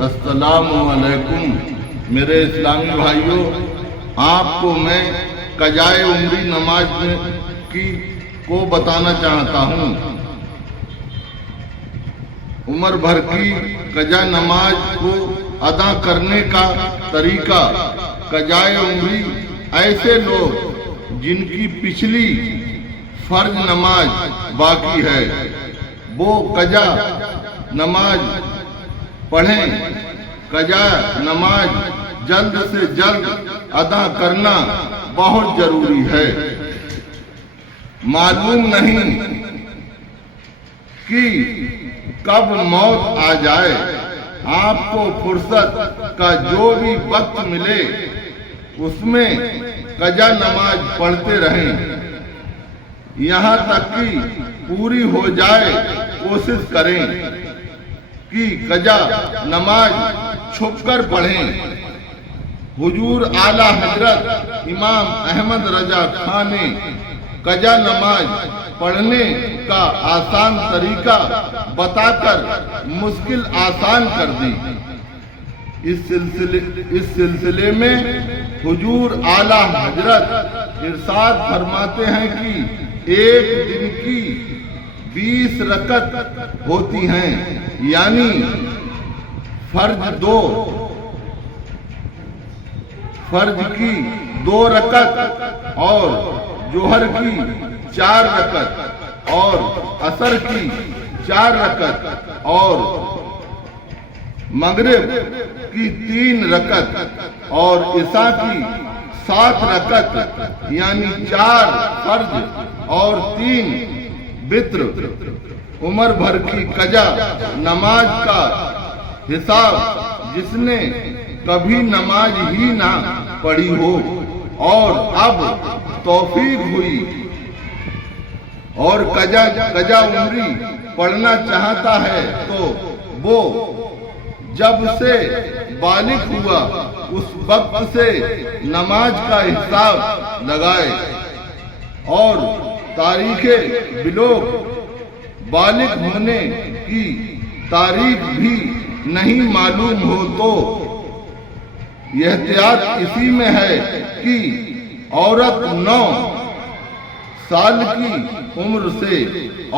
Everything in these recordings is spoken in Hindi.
अस्सलामुअलैकुम। मेरे इस्लामी भाइयों, आपको मैं कजाए उम्री नमाज को बताना चाहता हूँ। उम्र भर की कजा नमाज को अदा करने का तरीका। कजाए उम्री ऐसे लोग जिनकी पिछली फर्ज नमाज बाकी है, वो कजा नमाज पढ़ें। कजा नमाज जल्द से जल्द अदा करना बहुत जरूरी है। मालूम नहीं कि कब मौत आ जाए। आपको फुर्सत का जो भी वक्त मिले उसमें कजा नमाज पढ़ते रहें, यहाँ तक कि पूरी हो जाए। कोशिश करें कि कजा नमाज छुपकर पढ़ें। हुजूर आला हजरत इमाम अहमद रजा खान ने कजा नमाज पढ़ने का आसान तरीका बताकर मुश्किल आसान कर दी। इस सिलसिले में हुजूर आला हजरत इरशाद फरमाते हैं कि एक दिन की 20 रकत होती हैं, यानी फर्ज की 2 रकत और जोहर की 4 रकत और असर की 4 रकत और मगरिब की 3 रकत और इशा की 7 रकत, यानी 4 फर्ज और 3 वित्र। उम्र भर की कजा नमाज का हिसाब जिसने कभी नमाज ही ना पढ़ी हो और अब तौफीक हुई और कजा उम्री पढ़ना चाहता है, तो वो जब से बालिग हुआ उस वक्त से नमाज का हिसाब लगाए और तारीखे बिलोग बालिग होने की तारीख भी नहीं मालूम हो तो एहतियात इसी में है कि औरत 9 साल की उम्र से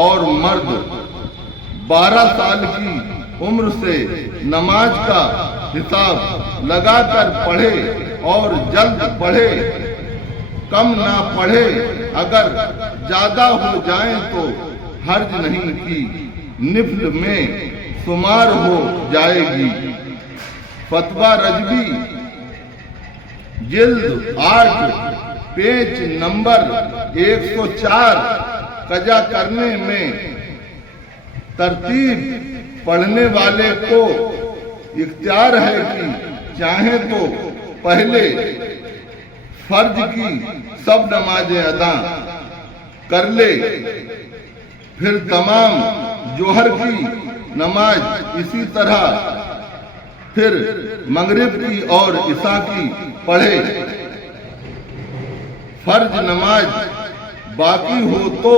और मर्द 12 साल की उम्र से नमाज का हिसाब लगाकर पढ़े और जल्द पढ़े, कम ना पढ़े। अगर ज्यादा हो जाए तो हर्ज नहीं की निफल में शुमार हो जाएगी। फतवा रजबी जिल्द 8 पेज नंबर 104। कजा करने में तरतीब पढ़ने वाले को इख्तियार है कि चाहे तो पहले फर्ज की सब नमाजें अदा कर ले, फिर तमाम जोहर की नमाज इसी तरह, फिर मगरिब की और इशा की पढ़े। फर्ज नमाज बाकी हो तो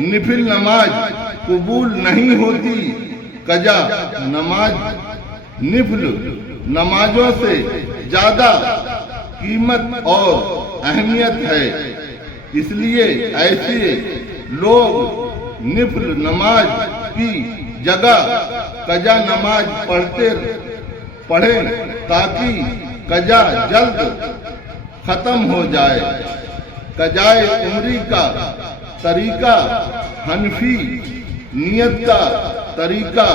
निफिल नमाज कबूल नहीं होती। कजा नमाज निफिल नमाजों से ज्यादा कीमत और अहमियत है, इसलिए ऐसे लोग निफिल नमाज की जगह कजा नमाज पढ़ें ताकि कजा जल्द खत्म हो जाए। कजाए उम्री का तरीका। हनफी नियत का तरीका।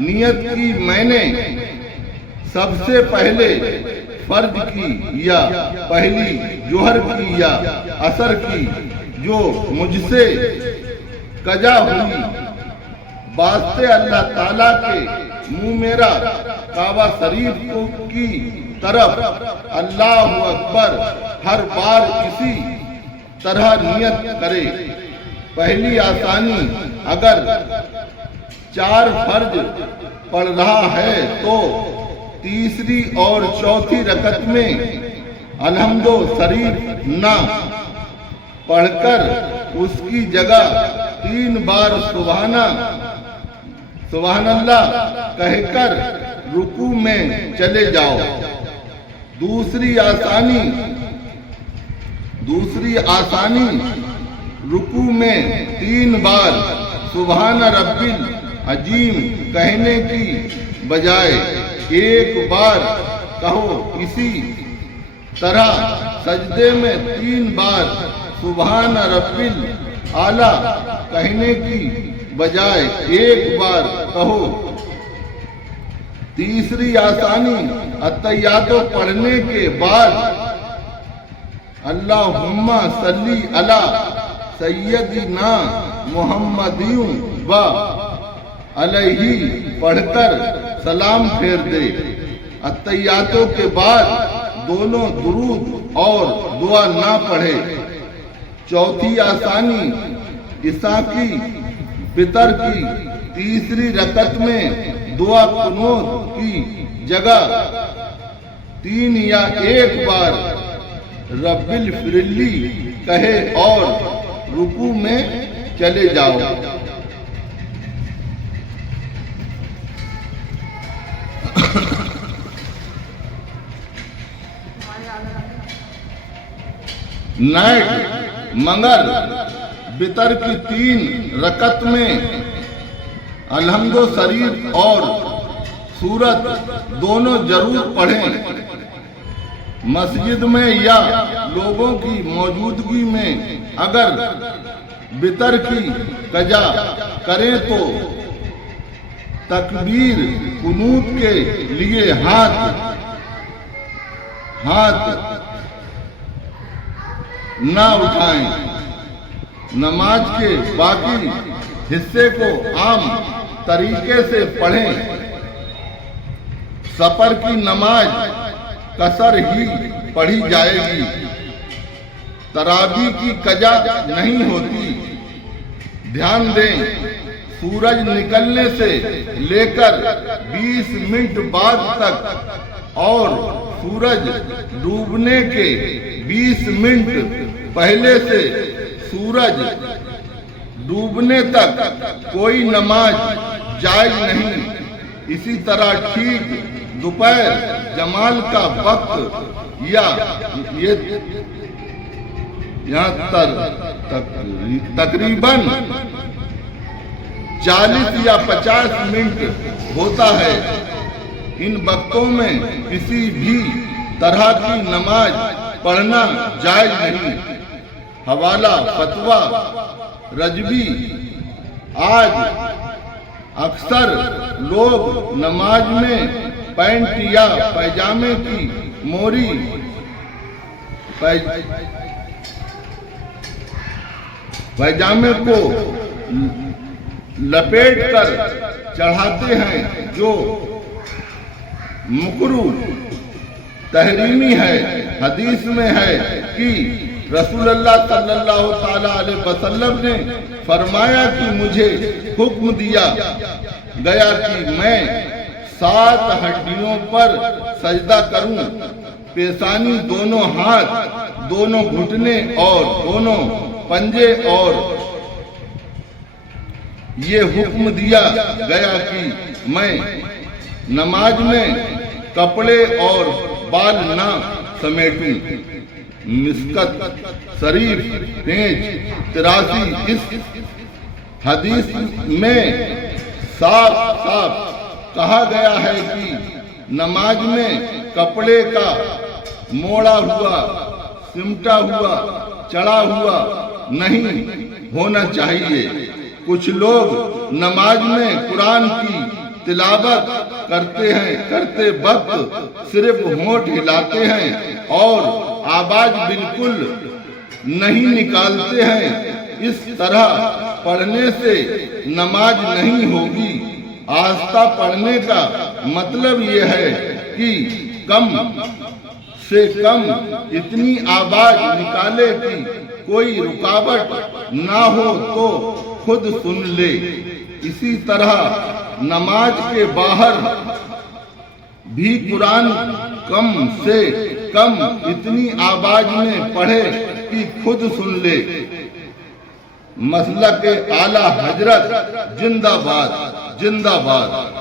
नियत की मैंने सबसे पहले फर्ज की या पहली जोहर की या असर की जो मुझसे कजा हुई, वास्ते अल्लाह ताला के मुंह मेरा काबा शरीफ की तरफ अल्लाह अकबर हर बार इसी तरह नियत करे। पहली आसानी, अगर 4 फर्ज पढ़ रहा है तो तीसरी और चौथी रकत में अलहम्दो शरीफ ना पढ़कर उसकी जगह 3 बार सुबहाना सुभान अल्लाह कहकर रुकू में चले जाओ। दूसरी आसानी रुकू में 3 बार सुभान रब्बिल अजीम कहने की बजाय 1 बार कहो। इसी तरह सजदे में 3 बार सुभान रब्बिल आला कहने की बजाय 1 बार कहो। तीसरी आसानी अत्तहियातो पढ़ने के बाद अल्लाहुम्मा सल्ली अला सय्यदिना मुहम्मदिय्यु व अलैहि पढ़कर सलाम फेर दे। अत्तहियातों के बाद दोनों दुरूद और दुआ ना पढ़े। चौथी आसानी ईसा की पितर की तीसरी रकत में दुआ कुनूत की जगह 3 या 1 बार रब्बिल फिरली कहे और रुकू में चले जाओ। नाइट मंगर बितर की 3 रकत में अलहम्दो शरीफ और सूरत दोनों जरूर पढ़ें। मस्जिद में या लोगों की मौजूदगी में अगर बितर की कजा करें तो तकबीर कुनूत के लिए हाथ ना उठाएं। नमाज के बाकी हिस्से को आम तरीके से पढ़ें। सफर की नमाज कसर ही पढ़ी जाएगी। तरावी की कजा नहीं होती। ध्यान दें, सूरज निकलने से लेकर 20 मिनट बाद तक और सूरज डूबने के 20 मिनट पहले से सूरज डूबने तक कोई नमाज जायज नहीं। इसी तरह ठीक दोपहर जमाल का वक्त या ये यहाँ तकरीबन 40 या 50 मिनट होता है। इन वक्तों में किसी भी तरह की नमाज पढ़ना जायज नहीं। हवाला फतवा रजबी। आज अक्सर लोग नमाज में पैंट या पैजामे की मोरी पैजामे को लपेट कर चढ़ाते हैं, जो मुकरू तहरीमी है। हदीस में है कि रसूलुल्लाह सल्लल्लाहु ताला अलैहि वसल्लम ने फरमाया कि मुझे हुक्म दिया गया कि मैं 7 हड्डियों पर सजदा करूं। पेशानी, दोनों हाथ, दोनों घुटने और दोनों पंजे। और ये हुक्म दिया गया कि मैं नमाज में कपड़े और बाल ना समेटूं। मिस्कत शरीफ पेज 83। इस हदीस में साफ कहा गया है कि नमाज में कपड़े का मोड़ा हुआ, सिमटा हुआ, चढ़ा हुआ नहीं होना चाहिए। कुछ लोग नमाज में कुरान की तिलावत करते वक्त सिर्फ होंठ हिलाते हैं और आवाज बिल्कुल नहीं निकालते हैं। इस तरह पढ़ने से नमाज नहीं होगी। आस्था पढ़ने का मतलब ये है कि कम से कम इतनी आवाज निकाले कि कोई रुकावट ना हो तो खुद सुन ले। इसी तरह नमाज के बाहर भी कुरान कम से कम इतनी आवाज में पढ़े कि खुद सुन ले। मसलक आला हजरत जिंदाबाद। जिंदाबाद।